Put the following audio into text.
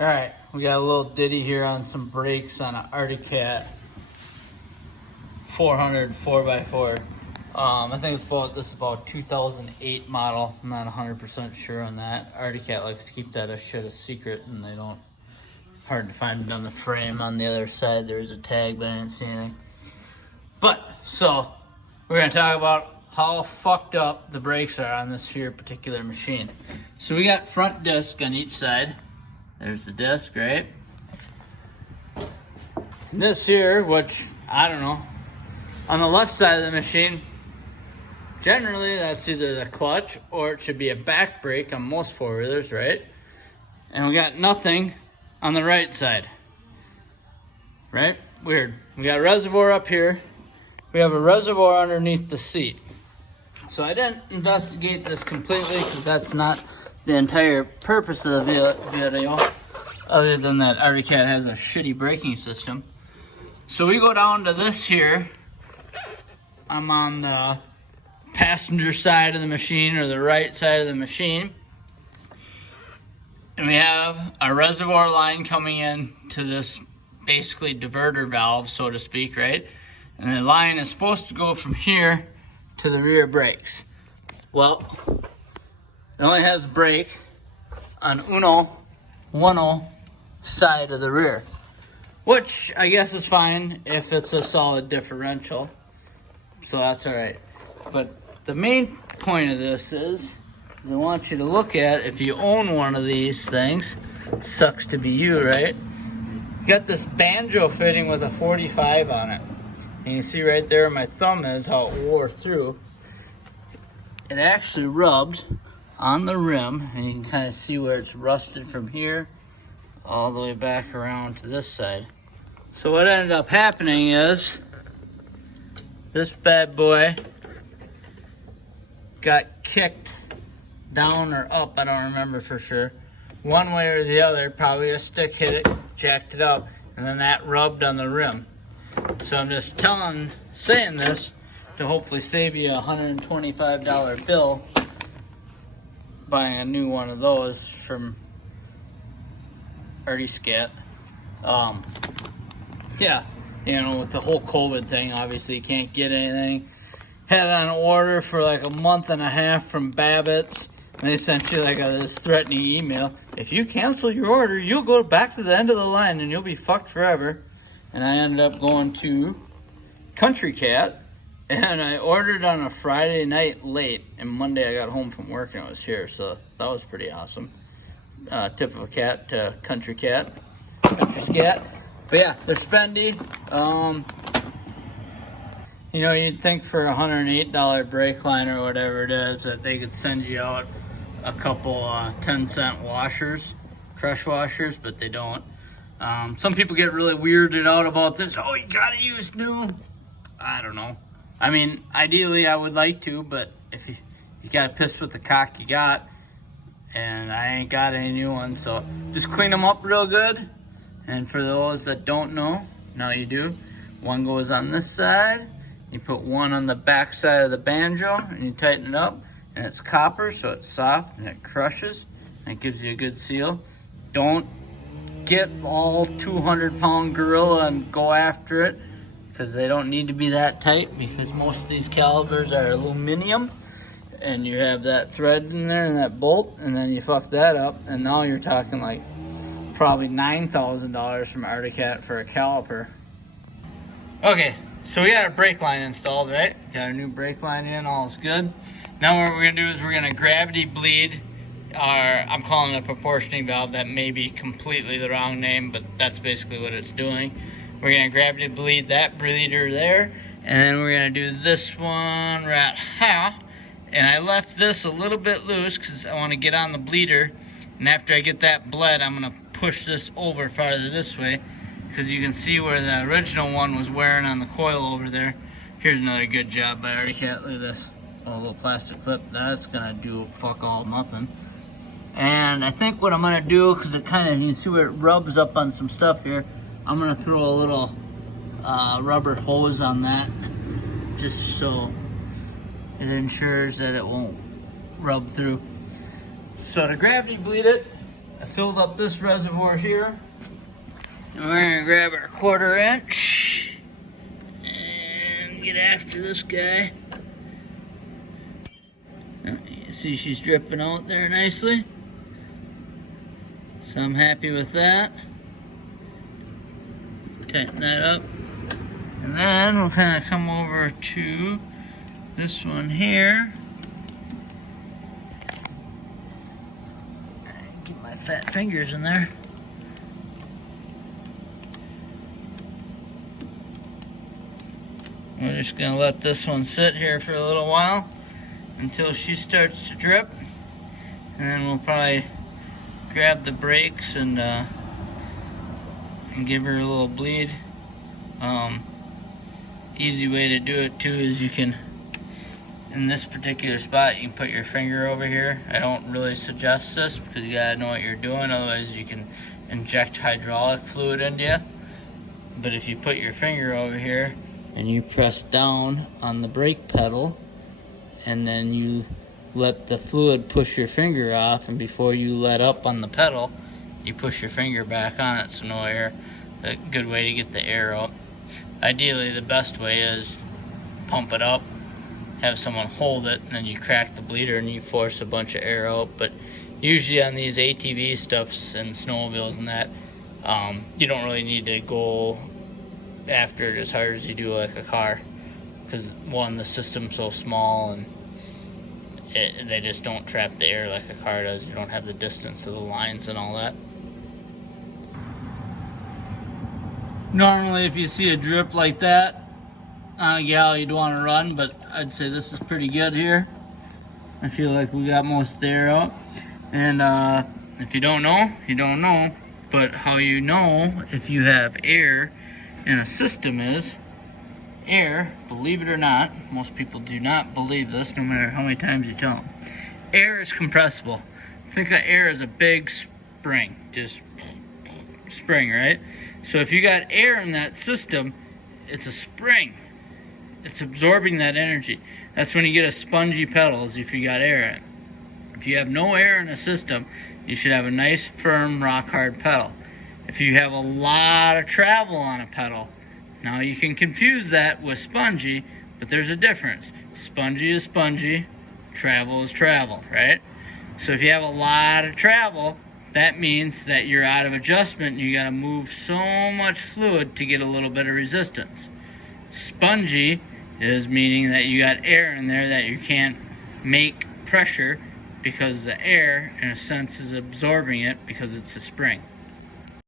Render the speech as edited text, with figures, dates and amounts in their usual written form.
All right, we got a little ditty here on some brakes on an Arctic Cat 400 4x4. I think this is about 2008 model. I'm not 100% sure on that. Arctic Cat likes to keep that shit a secret, and they don't. Hard to find it on the frame. On the other side, there's a tag, but I didn't see anything. But so we're gonna talk about how fucked up the brakes are on this here particular machine. So we got front disc on each side. There's the disc, right? And this here, which I don't know, on the left side of the machine, generally that's either the clutch or it should be a back brake on most four-wheelers, right? And we got nothing on the right side, right? Weird. We got a reservoir up here. We have a reservoir underneath the seat. So I didn't investigate this completely because that's not the entire purpose of the video, other than that Arctic Cat has a shitty braking system. So we go down to this here. I'm on the passenger side of the machine, or the right side of the machine. And we have a reservoir line coming in to this basically diverter valve, so to speak, right? And the line is supposed to go from here to the rear brakes. Well, it only has brake on 1 side of the rear, which I guess is fine if it's a solid differential. So that's all right. But the main point of this is I want you to look at, if you own one of these things, sucks to be you, right? You got this banjo fitting with a 45 on it. And you see right there where my thumb is, how it wore through. It actually rubbed on the rim, and you can kind of see where it's rusted from here all the way back around to this side. So what ended up happening is this bad boy got kicked down or up, I don't remember for sure. One way or the other, probably a stick hit it, jacked it up, and then that rubbed on the rim. So I'm just saying this to hopefully save you a $125 bill buying a new one of those from Arctic Cat. Yeah, you know, with the whole COVID thing, obviously you can't get anything. Had on order for like a month and a half from Babbitt's, and they sent you like this threatening email. If you cancel your order, you'll go back to the end of the line and you'll be fucked forever. And I ended up going to Country Cat, and I ordered on a Friday night late, and Monday I got home from work and it was here, so that was pretty awesome. Tip of a cat to Country Cat, Country Scat. But yeah, they're spendy. You know, you'd think for a $108 brake line or whatever it is that they could send you out a couple 10-cent washers, crush washers, but they don't. Some people get really weirded out about this. Oh, you gotta use new. I don't know. I mean, ideally I would like to, but if you gotta piss with the cock you got, and I ain't got any new ones, so just clean them up real good. And for those that don't know, now you do. One goes on this side. You put one on the back side of the banjo, and you tighten it up, and it's copper, so it's soft and it crushes, and it gives you a good seal. Don't get all 200-pound gorilla and go after it, because they don't need to be that tight, because most of these calibers are aluminum, and you have that thread in there and that bolt, and then you fuck that up, and now you're talking like probably $9,000 from Arctic Cat for a caliper. Okay, so we got our brake line installed, right? Got our new brake line in, all is good. Now what we're gonna do is we're gonna gravity bleed our, I'm calling it a proportioning valve. That may be completely the wrong name, but that's basically what it's doing. We're gonna gravity bleed that bleeder there, and then we're gonna do this one right here. And I left this a little bit loose because I want to get on the bleeder, and after I get that bled, I'm gonna push this over farther this way, because you can see where the original one was wearing on the coil over there. Here's another good job by Arctic Cat. Look at this, a little plastic clip. That's gonna do fuck all nothing. And I think what I'm gonna do, because it kind of, you see where it rubs up on some stuff here, I'm gonna throw a little rubber hose on that, just so it ensures that it won't rub through. So to gravity bleed it, I filled up this reservoir here. And we're gonna grab our 1/4 inch and get after this guy. You see she's dripping out there nicely. So I'm happy with that. Tighten that up. And then we'll kind of come over to this one here. Get my fat fingers in there. We're just gonna let this one sit here for a little while until she starts to drip. And then we'll probably grab the brakes and give her a little bleed. Easy way to do it too is you can, in this particular spot, you can put your finger over here. I don't really suggest this because you gotta know what you're doing, otherwise you can inject hydraulic fluid into you. But if you put your finger over here and you press down on the brake pedal and then you let the fluid push your finger off, and before you let up on the pedal, you push your finger back on it so no air. A good way to get the air out. Ideally, the best way is pump it up, have someone hold it, and then you crack the bleeder and you force a bunch of air out. But usually on these ATV stuffs and snowmobiles and that, you don't really need to go after it as hard as you do like a car, because one, the system's so small and they just don't trap the air like a car does. You don't have the distance of the lines and all that. Normally, if you see a drip like that on a gal, you'd want to run, but I'd say this is pretty good here. I feel like we got most of the air out. And if you don't know, you don't know. But how you know if you have air in a system is, air, believe it or not, most people do not believe this no matter how many times you tell them. Air is compressible. Think of air as a big spring, just spring, right? So if you got air in that system, it's a spring. It's absorbing that energy. That's when you get a spongy pedal, is if you got air in it. If you have no air in a system, you should have a nice, firm, rock-hard pedal. If you have a lot of travel on a pedal, now you can confuse that with spongy, but there's a difference. Spongy is spongy, travel is travel, right? So if you have a lot of travel, that means that you're out of adjustment and you gotta move so much fluid to get a little bit of resistance. Spongy is meaning that you got air in there that you can't make pressure because the air, in a sense, is absorbing it because it's a spring.